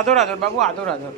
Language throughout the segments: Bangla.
আদর আদর বাবু, আদর আদর।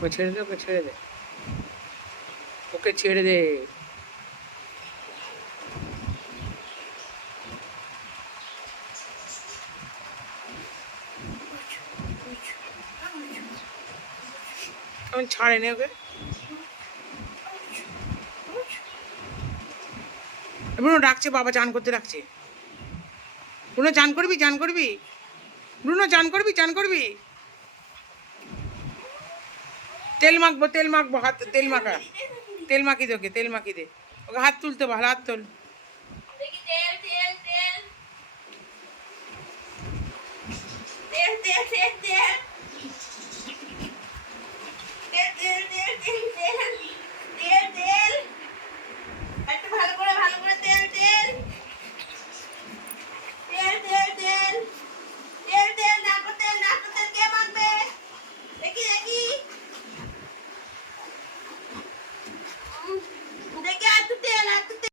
ওকে ছেড়ে দে, ওকে ছেড়ে দে, ওকে ছেড়ে দে। আমি ছাড়ে নে ওকে। ব্রুনো ডাকছে, বাবা চান করতে ডাকছে। ব্রুনো চান করবি, চান করবি? ব্রুনো চান করবি, চান করবি? তেল মাখবো, তেল মাখবো, হাত তেল মাখা, তেল মাখি দে ওকে, তেল মাখি দে ওকে। হাত তুলতে বল, হাত তোল। তেল তেল তেল তেল